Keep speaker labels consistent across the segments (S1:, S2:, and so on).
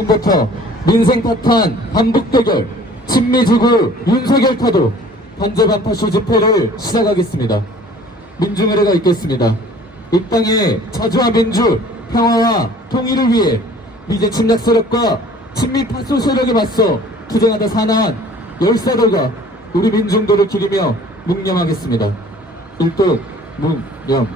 S1: 지금부터 민생 타탄 반북 대결 친미지구 윤석열 타도 반제 반파쇼 집회를 시작하겠습니다. 민중의례가 있겠습니다. 이 땅의 자주와 민주, 평화와 통일을 위해 미제 침략 세력과 친미 파쇼 세력에 맞서 투쟁하다 사나운 열사들과 우리 민중들을 기리며 묵념하겠습니다. 일독 묵념.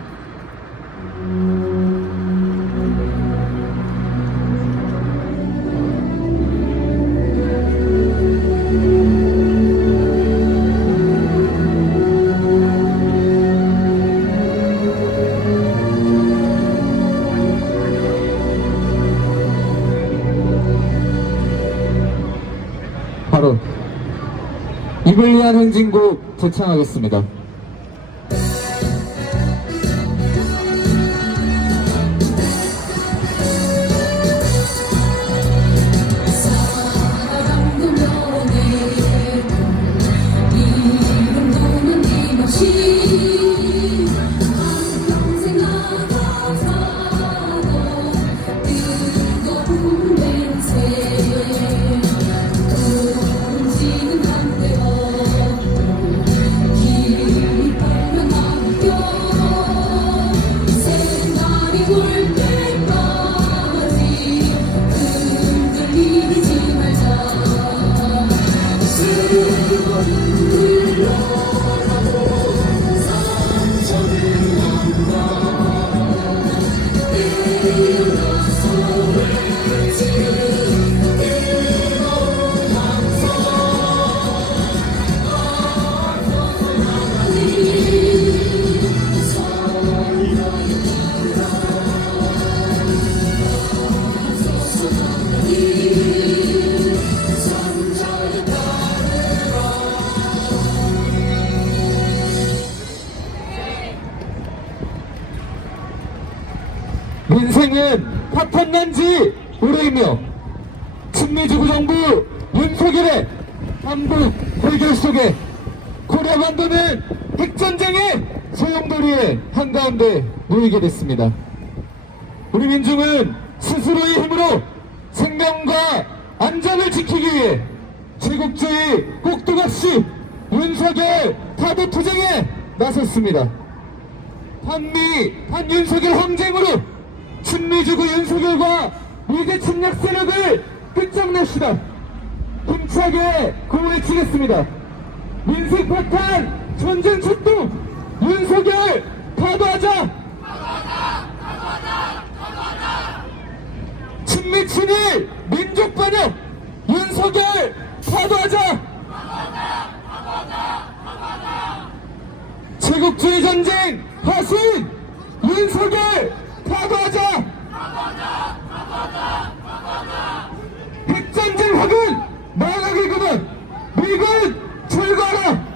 S1: 위한 행진곡 제창하겠습니다. 윤석열의 반복 대결 속에 코리아 반도는 핵전쟁의 소용돌이의 한가운데 놓이게 됐습니다. 우리 민중은 스스로의 힘으로 생명과 안전을 지키기 위해 제국주의 꼭두각시 윤석열 타도 투쟁에 나섰습니다. 반미 반윤석열 항쟁으로 친미주구 윤석열과 미제 침략 세력을 끝장냅시다. 힘차게 구호외치겠습니다. 민생 파탄 전쟁 출동 윤석열 타도하자. 친미 친일 민족 반역 윤석열 타도하자. 제국주의 전쟁 하신 윤석열 타도하자. 핵전쟁 확은 망하기거든 미군 철거하라.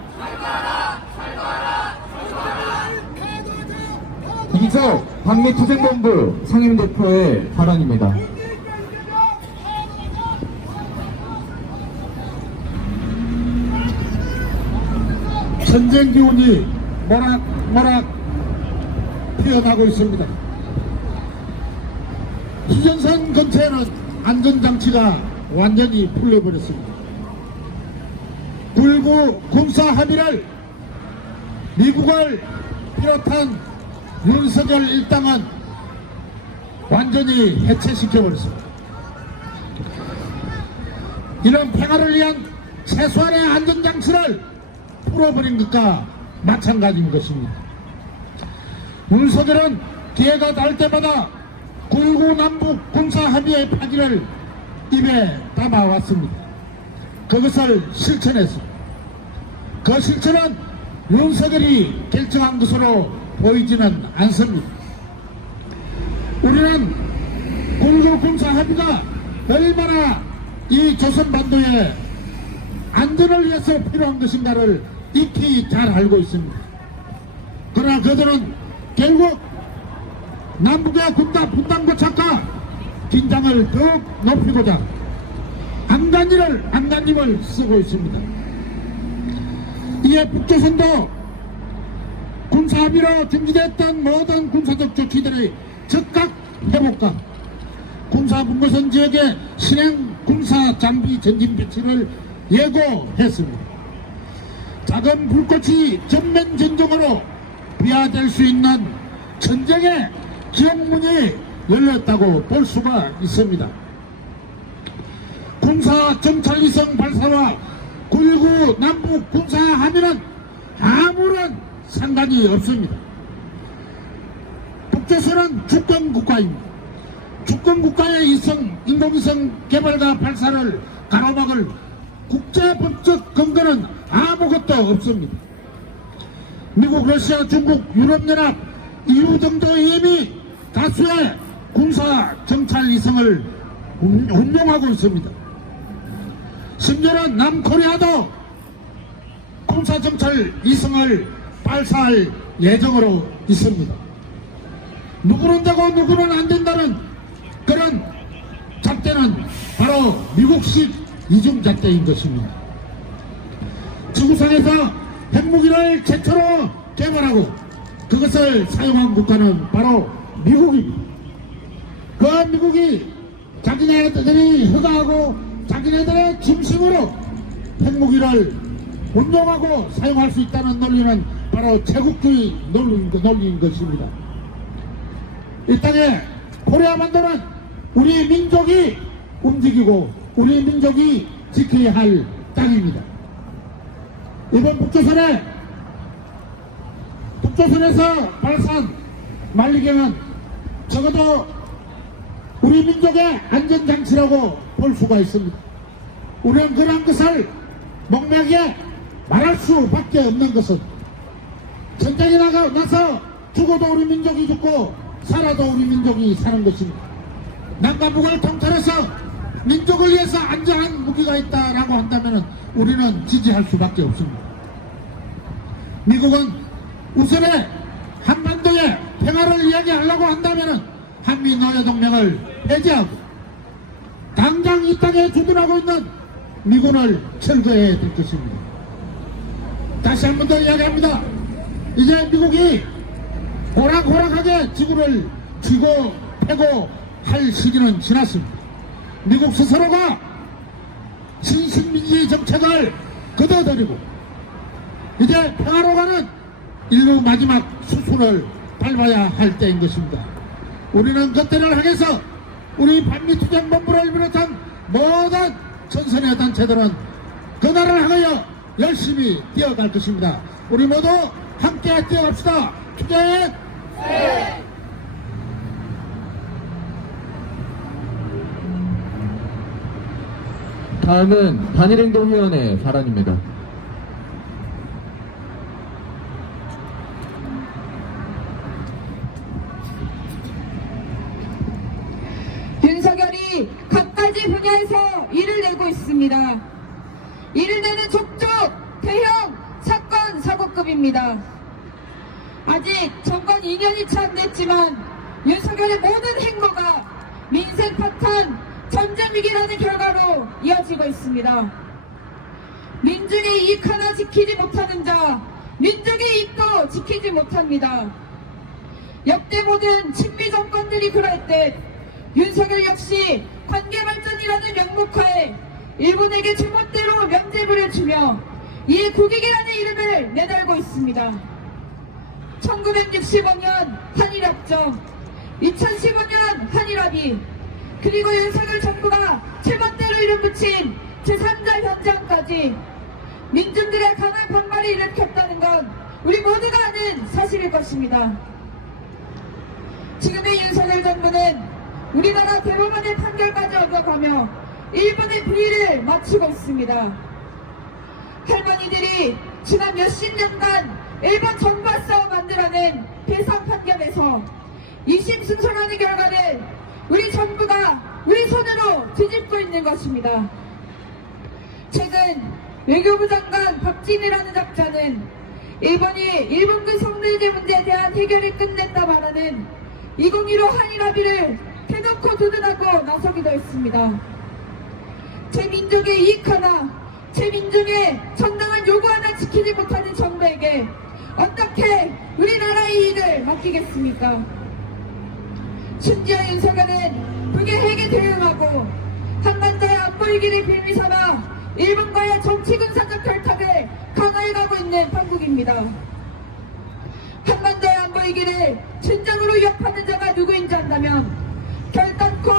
S1: 이적 방미투쟁본부 상임대표의 발언입니다.
S2: 전쟁 기운이 모락 모락 피어나고 있습니다. 희전선 근처에는 안전장치가 완전히 풀려버렸습니다. 불구 군사 합의를 미국을 비롯한 윤석열 일당은 완전히 해체시켜버렸습니다. 이런 평화를 위한 최소한의 안전장치를 풀어버린 것과 마찬가지인 것입니다. 윤석열은 기회가 날 때마다 굴구 남북 군사 합의의 파기를 입에 담아왔습니다. 그것을 실천했습니다. 그 실천은 윤석열이 결정한 것으로 보이지는 않습니다. 우리는 굴구 군사 합의가 얼마나 이 조선반도에 안전을 위해서 필요한 것인가를 익히 잘 알고 있습니다. 그러나 그들은 결국 남북의 군단 분단 고착과 긴장을 더욱 높이고자 안간힘을 안간힘을 쓰고 있습니다. 이에 북조선도 군사합의로 중지됐던 모든 군사적 조치들의 즉각 회복과 군사 분거선 지역에 실행 군사 장비 전진 배치를 예고했습니다. 작은 불꽃이 전면 전쟁으로 비화될 수 있는 전쟁의 기업문이 열렸다고 볼 수가 있습니다. 군사 정찰위성 발사와 9.19 남북 군사 합의는 아무런 상관이 없습니다. 북조선은 주권국가입니다. 주권국가의 이성, 인공위성 개발과 발사를 가로막을 국제법적 근거는 아무것도 없습니다. 미국, 러시아, 중국, 유럽연합, EU 정도의 이미 다수의 군사 정찰 위성을 운- 운용하고 있습니다. 심지어는 남코리아도 군사 정찰 위성을 발사할 예정으로 있습니다. 누구는 되고 누구는 안 된다는 그런 작대는 바로 미국식 이중작대인 것입니다. 지구상에서 핵무기를 최초로 개발하고 그것을 사용한 국가는 바로 미국입니다. 그 미국이 자기네들이 허가하고 자기네들의 중심으로 핵무기를 운용하고 사용할 수 있다는 논리는 바로 제국주의 논리인, 논리인 것입니다. 이 땅에 코리아 반도는 우리 민족이 움직이고 우리 민족이 지켜야 할 땅입니다. 이번 북조선에 북조선에서 발산 만리경은 적어도 우리 민족의 안전장치라고 볼 수가 있습니다. 우리는 그런 것을 목맥에 말할 수밖에 없는 것은 전쟁이 나가, 나서 죽어도 우리 민족이 죽고 살아도 우리 민족이 사는 것입니다. 남과 북을 통틀어서 민족을 위해서 안전한 무기가 있다라고 한다면 우리는 지지할 수밖에 없습니다. 미국은 우선에 한반도의 평화를 이야기하려고 한다면 한미 노예동맹을 폐지하고 당장 이 땅에 주둔하고 있는 미군을 철거해야 될 것입니다. 다시 한 번 더 이야기합니다. 이제 미국이 호락호락하게 지구를 쥐고 패고 할 시기는 지났습니다. 미국 스스로가 신식민지 정책을 걷어들이고 이제 평화로 가는 인류 마지막 수순을 밟아야 할 때인 것입니다. 우리는 그때를 향해서 우리 반미투쟁본부를 비롯한 모든 전선의 단체들은 그날을 향하여 열심히 뛰어갈 것입니다. 우리 모두 함께 뛰어갑시다. 투쟁!
S1: 다음은 단일행동위원회 발언입니다.
S3: 윤석열이 각가지 분야에서 일을 내고 있습니다. 일을 내는 족족 대형 사건 사고급입니다. 아직 정권 2년이 채 안 됐지만 윤석열의 모든 행보가 민생 파탄 전쟁 위기라는 결과로 이어지고 있습니다. 민중의 이익 하나 지키지 못하는 자, 민족의 이익도 지키지 못합니다. 역대 모든 친미 정권들이 그럴 때 윤석열 역시 관계 발전이라는 명목하에 일본에게 제멋대로 면제부를 주며 이에 국익이라는 이름을 내달고 있습니다. 1965년 한일협정, 2015년 한일합의, 그리고 윤석열 정부가 제멋대로 이름 붙인 제3자 현장까지 민중들의 강한 반발을 일으켰다는 건 우리 모두가 아는 사실일 것입니다. 지금의 윤석열 정부는 우리나라 대법원의 판결까지 얻어가며 일본의 비리를 맞추고 있습니다. 할머니들이 지난 몇십 년간 일본 정부와 싸워 만들어낸 배상 판결에서 2심 승소라는 결과를 우리 정부가 우리 손으로 뒤집고 있는 것입니다. 최근 외교부 장관 박진희라는 작자는 일본이 일본군 성노예 문제에 대한 해결을 끝냈다 말하는 2015 한일 합의를 대놓고 두둔하고 나서기도 했습니다. 제 민족의 이익 하나, 제 민족의 정당한 요구 하나 지키지 못하는 정부에게 어떻게 우리나라의 이익을 맡기겠습니까? 심지어 윤석열은 북의 핵에 대응하고 한반도의 안보위기를 빌미삼아 일본과의 정치군사적 결탁을 강화해 가고 있는 한국입니다. 한반도의 안보위기를 진정으로 위협하는 자가 누구인지 안다면 결단코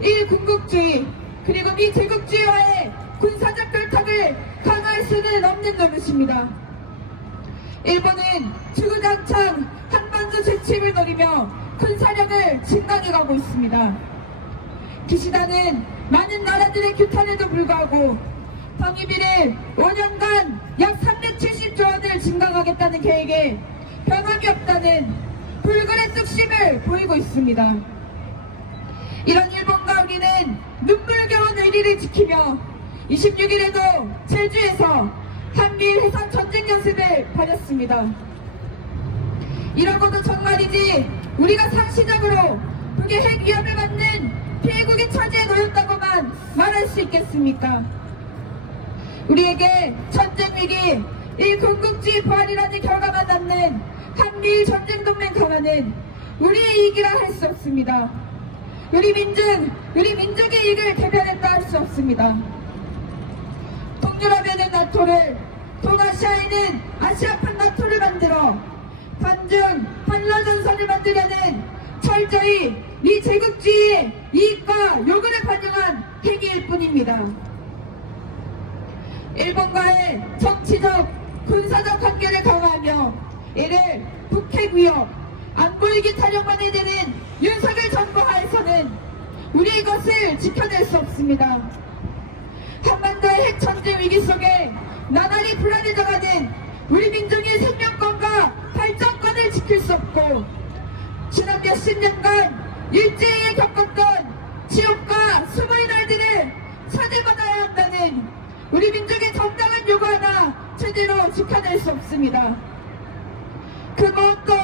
S3: 일 군국주의 그리고 미 제국주의와의 군사적 결탁을 강화할 수는 없는 노릇입니다. 일본은 주구장창 한반도 재침을 노리며 군사력을 증강해가고 있습니다. 기시다는 많은 나라들의 규탄에도 불구하고 방위비를 5년간 약 370조 원을 증강하겠다는 계획에 변함이 없다는 불굴의 뚝심을 보이고 있습니다. 이런 일본과 우리는 눈물겨운 의리를 지키며 26일에도 제주에서 한미일 해상 전쟁 연습을 벌였습니다. 이러고도 정말이지 우리가 상시적으로 북의 핵 위협을 받는 피해국의 처지에 놓였다고만 말할 수 있겠습니까? 우리에게 전쟁 위기, 이 군국주의 부활이라는 결과만 남는 한미일 전쟁 동맹 강화는 우리의 이익이라 할 수 없습니다. 우리 민족, 우리 민족의 이익을 대변했다 할 수 없습니다. 동유럽에는 나토를, 동아시아에는 아시아판 나토를 만들어 반중, 반러전선을 만들려는 철저히 미 제국주의의 이익과 요구를 반영한 행위일 뿐입니다. 일본과의 정치적, 군사적 관계를 강화하며 이를 북핵 위협, 안보위기 타령만에 되는 윤석열 정부 하에서는 우리 이것을 지켜낼 수 없습니다. 한반도의 핵 전쟁 위기 속에 나날이 불안해져가는 우리 민족의 생명권과 발전권을 지킬 수 없고 지난 몇십 년간 일제히 겪었던 지옥과 수모의 날들을 차지받아야 한다는 우리 민족의 정당한 요구 하나 제대로 지켜낼 수 없습니다. 그 무엇도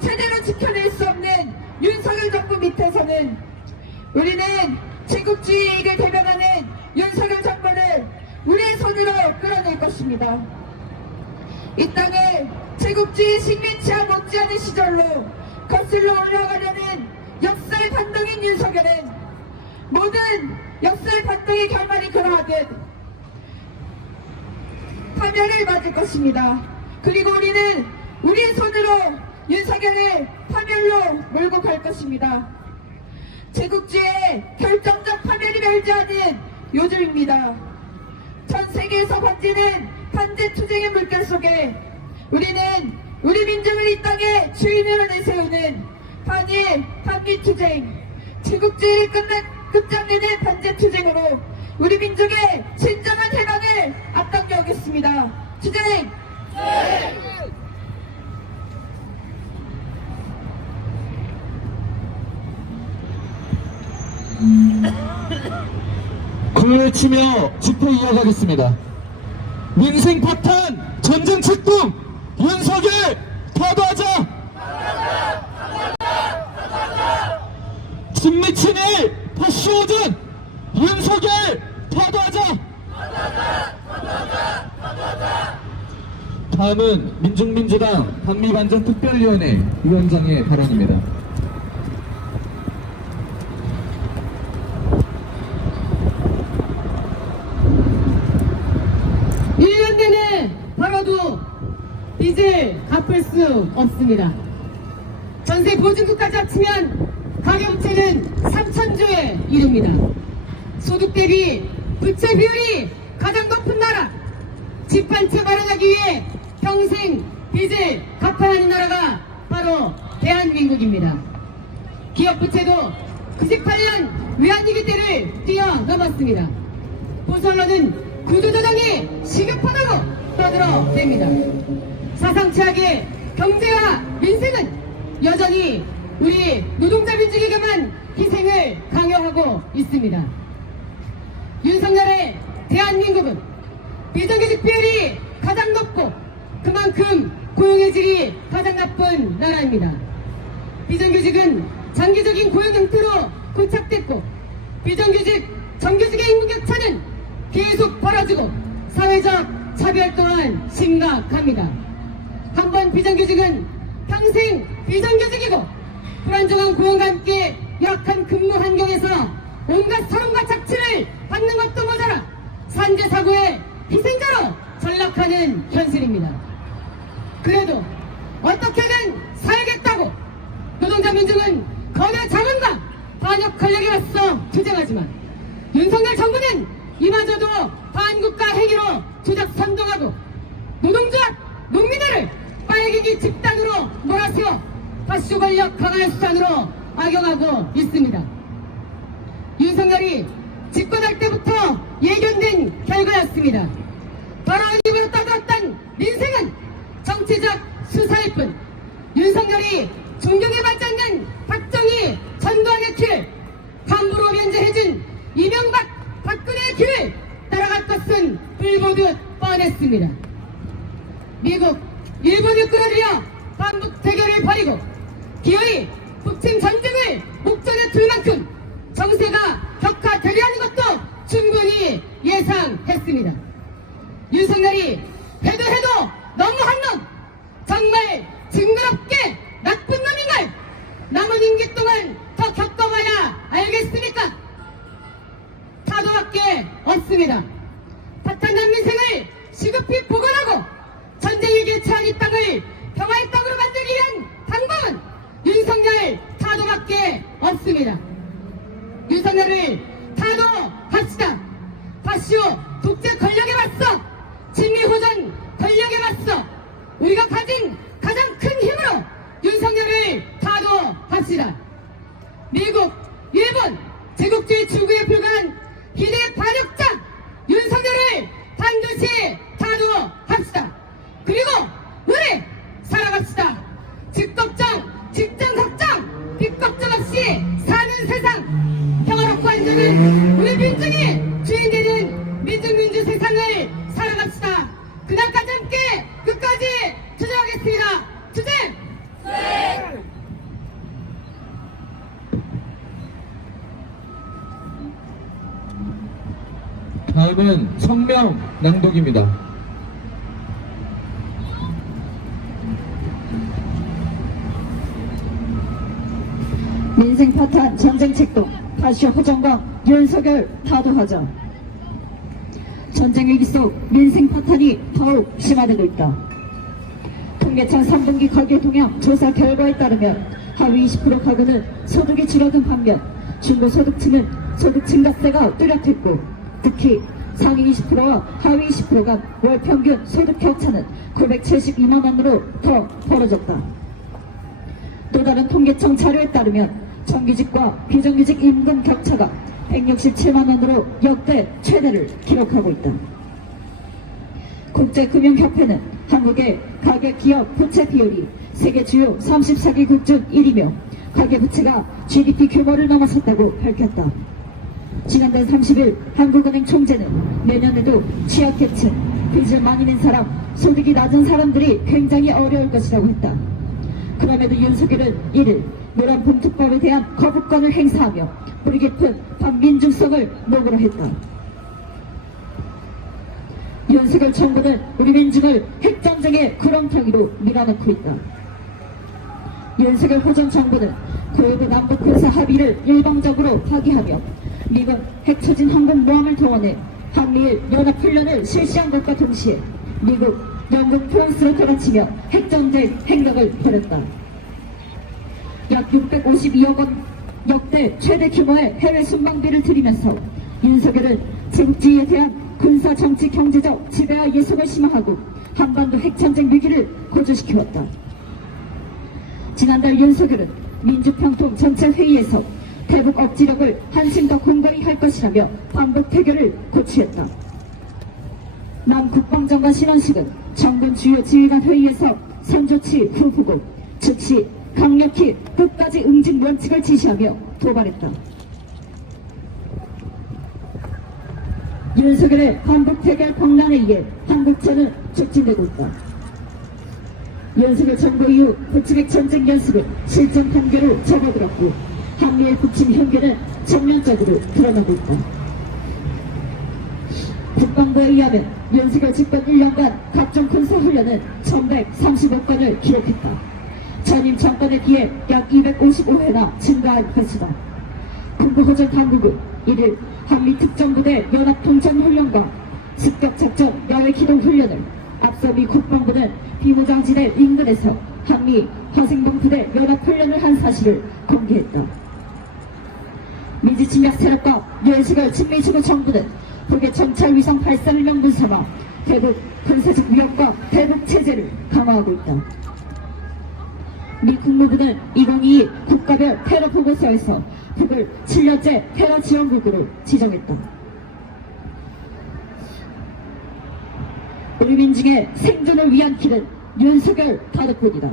S3: 제대로 지켜낼 수 없는 윤석열 정부 밑에서는 우리는 제국주의 이익을 대변하는 윤석열 정부를 우리의 손으로 끌어낼 것입니다. 이 땅을 제국주의 식민지와 못지않은 시절로 거슬러 올라가려는 역사의 반동인 윤석열은 모든 역사의 반동의 결말이 그러하듯 파멸을 맞을 것입니다. 그리고 우리는 우리의 손으로 윤석열을 파멸로 몰고 갈 것입니다. 제국주의 결정적 파멸이 멸지하는 요즘입니다. 전 세계에서 번지는 반제 투쟁의 물결 속에 우리는 우리 민족을 이 땅에 주인으로 내세우는 반일, 반미 투쟁, 제국주의를 끝내, 끝장내는 반제 투쟁으로 우리 민족의 진정한 해방을 앞당겨 오겠습니다. 투쟁!
S1: 불을 치며 집회 이어가겠습니다. 민생 파탄, 전쟁 책동, 윤석열, 타도하자! 진미친일, 파쇼든, 윤석열, 타도하자! 다음은 민중민주당 반미반전특별위원회 위원장의 발언입니다.
S4: 일 년 내내 벌어도 빚을 갚을 수 없습니다. 전세 보증금까지 합치면 가계부채는 3천조에 이릅니다. 소득 대비 부채 비율이 가장 높은 나라, 집 한 채 마련하기 위해 평생 빚을 갚아야 하는 나라가 바로 대한민국입니다. 기업 부채도 98년 외환위기 때를 뛰어넘었습니다. 보선로는 구조조정이 시급하다고 떠들어 댑니다. 사상 최악의 경제와 민생은 여전히 우리 노동자 민중에게만 희생을 강요하고 있습니다. 윤석열의 대한민국은 비정규직 비율이 가장 높고 그만큼 고용의 질이 가장 나쁜 나라입니다. 비정규직은 장기적인 고용 형태로 고착됐고 비정규직, 정규직의 임금 격차는 계속 벌어지고 사회적 차별 또한 심각합니다. 한 번 비정규직은 평생 비정규직이고 불안정한 고용과 함께 열악한 근무 환경에서 온갖 서름과 착취를 받는 것도 모자라 산재 사고의 희생자로 전락하는 현실입니다. 그래도 어떻게든 살겠다고 노동자 민중은 거대 자본과 반역 권력에 맞서 투쟁하지만 윤석열 정부는 이마저도 반국가 행위로 조작 선동하고 노동조합, 농민들을 빨갱이 집단으로 몰아세워 파쇼 권력 강화 수단으로 악용하고 있습니다. 윤석열이 집권할 때부터 예견된 결과였습니다. 더러운 입으로 떠들었던 민생은 정치적 수사일 뿐 윤석열이 존경에 받지 않는 박정희 전두환의 길을 함부로 면제해준 이명박 박근혜의 길을 따라갈 것은 불보듯 뻔했습니다. 미국, 일본을 끌어들여 반북 대결을 벌이고 기어이 북침 전쟁을 목전에 둘 만큼 정세가 격화되려는 것도 충분히 예상했습니다. 윤석열이 해도 해도 너무한 놈 정말 징그럽게 나쁜 놈인 걸 남은 임기 동안 더 겪어봐야 알겠습니까? 타도밖에 없습니다. 파탄난 민생을 시급히 복원하고 전쟁이 개최한 이 땅을 평화의 땅으로 만들기 위한 방법은 윤석열 타도밖에 없습니다. 윤석열을 타도합시다. 파시오 독재 권력에 맞서 진미호전 권력에 맞서 우리가 가진 가장 큰 힘으로 윤석열을 타도합시다. 미국, 일본, 제국주의 추구에 불과한 희대 반역자 윤석열을 반드시 타도합시다. 그리고 우리 살아갑시다. 직걱정, 직장 걱정, 빚걱정 없이 사는 세상 평화롭고 안전한 우리 민중이 주인되는 민중민주 세상을 살아갑시다. 그날까지 함께 끝까지 투쟁하겠습니다. 투쟁!
S1: 다음은 성명 낭독입니다.
S5: 민생 파탄 전쟁 책동 파쇼 호정과 윤석열 타도하자 전쟁 위기 속 민생 파탄이 더욱 심화되고 있다. 통계청 3분기 가계 동향 조사 결과에 따르면 하위 20% 가구는 소득이 줄어든 반면 중고소득층은 소득 증가세가 뚜렷했고 특히 상위 20%와 하위 20%간 월 평균 소득 격차는 972만 원으로 더 벌어졌다. 또 다른 통계청 자료에 따르면 정규직과 비정규직 임금 격차가 167만 원으로 역대 최대를 기록하고 있다. 국제금융협회는 한국의 가계기업 부채 비율이 세계 주요 34개국 중 1위며 가계부채가 GDP 규모를 넘어섰다고 밝혔다. 지난달 30일 한국은행 총재는 내년에도 취약계층, 빚을 많이 낸 사람, 소득이 낮은 사람들이 굉장히 어려울 것이라고 했다. 그럼에도 윤석열은 이를 노란 봉투법에 대한 거부권을 행사하며 뿌리 깊은 반민중성을 녹으로 했다. 윤석열 정부는 우리 민중을 핵전쟁의 구렁텅이로 밀어넣고 있다. 윤석열 호전 정부는 고위급 남북 군사 합의를 일방적으로 파기하며 미군 핵추진 항공모함을 동원해 한미일 연합훈련을 실시한 것과 동시에 미국, 영국, 프랑스를 돌아치며 핵전쟁 행동을 벌였다. 약 652억 원 역대 최대 규모의 해외 순방비를 들이면서 윤석열은 제국주의에 대한 군사 정치 경제적 지배와 예속을 심화하고 한반도 핵전쟁 위기를 고조시켜왔다. 지난달 윤석열은 민주평통 전체 회의에서 대북 억지력을 한층 더 공고히 할 것이라며 반복 태교를 고취했다. 남 국방장관 신원식은 정군 주요 지휘관 회의에서 선조치 후 보고 즉시 강력히 끝까지 응징 원칙을 지시하며 도발했다. 윤석열의 반복 대결 방란에 의해 한국전은 촉진되고 있다. 윤석열 정부 이후 북측의 전쟁 연습을 실전 단계로 접어들었고 한미의 북침 현계는 전면적으로 드러나고 있다. 국방부에 의하면 윤석열 집권 1년간 각종 군사훈련은 1135건을 기록했다. 전임 정권에 비해 약 255회나 증가한 것이다. 군부호전 당국은 이를 한미 특전부대 연합 동천 훈련과 습격 작전 야외 기동 훈련을 앞서 미 국방부는 비무장지대 인근에서 한미 화생방 부대 연합 훈련을 한 사실을 공개했다. 미지 침략 세력과 유엔식을 친미주고 정부는 북의 정찰 위성 발사를 명분 삼아 대북 군사적 위협과 대북 체제를 강화하고 있다. 미 국무부는 2022 국가별 테러 보고서에서 북을 7년째 테러 지원국으로 지정했다. 우리 민중의 생존을 위한 길은 윤석열 다득뿐이다.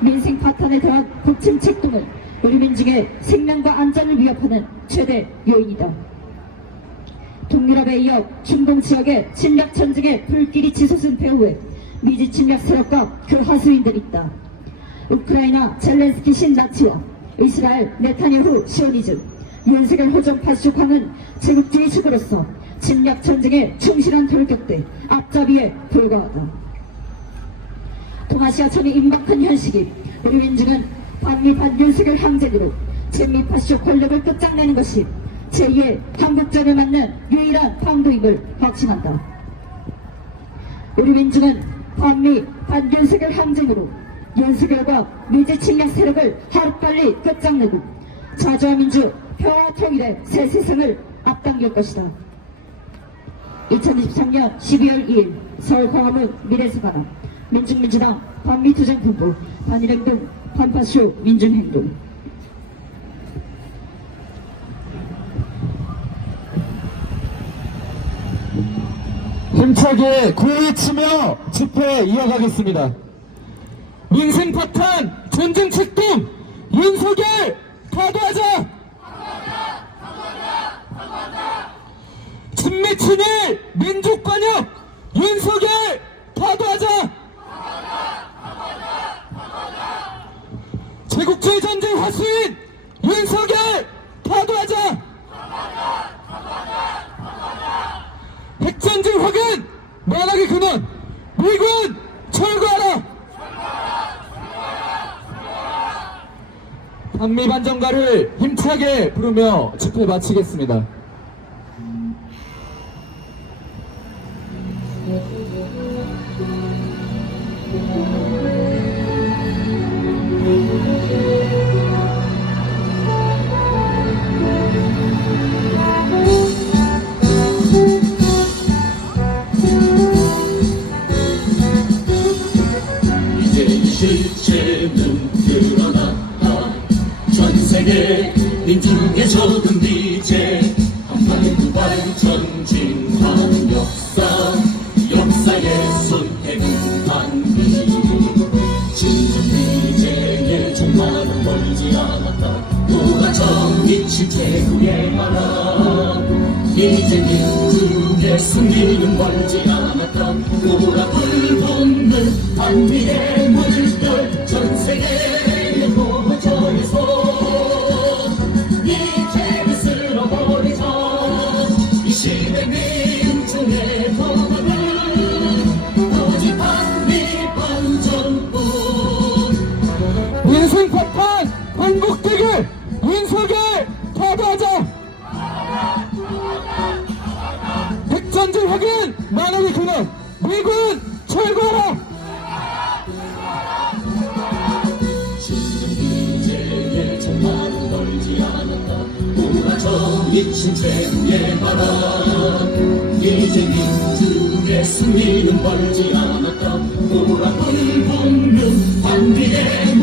S5: 민생 파탄에 대한 북침 책동은 우리 민중의 생명과 안전을 위협하는 최대 요인이다. 동유럽에 이어 중동 지역의 침략 전쟁에 불길이 치솟은 배후에 미지 침략 세력과 그 하수인들이 있다. 우크라이나 젤렌스키 신나치와 이스라엘 네타냐후 시오니즘, 윤석열 호정 파쇼강은 제국주의 측으로서 침략 전쟁에 충실한 돌격대 앞잡이에 불과하다. 동아시아 천이 임박한 현실이 우리 민중은 반미 반윤석열 항쟁으로 친미 파쇼 권력을 끝장내는 것이 제2의 한국전을 맞는 유일한 방도임을 확신한다. 우리 민중은 반미 반윤석열 항쟁으로 윤석열과 미제 침략 세력을 하루빨리 끝장내고 자주와 민주 평화 통일의 새 세상을 앞당길 것이다. 2023년 12월 2일 서울 광화문 미래서관함 민중민주당 반미투쟁본부 반일행동 반파쇼 민중행동
S1: 힘차게 구위치며 집회 이어가겠습니다. 민생 파탄 전쟁 책동 윤석열 타도하자. 친미 친일 민족관역 윤석열 타도하자. 제국주의 전쟁 화수인 윤석열 타도하자. 핵전쟁 확인 만악의 근원 미군 철거하라 한미 반정가를 힘차게 부르며 집회 마치겠습니다.
S6: 승리는 멀지 않았다 보라불 돋는 반미의 승리는 멀지 않았다 보라 불붙는 반비의 물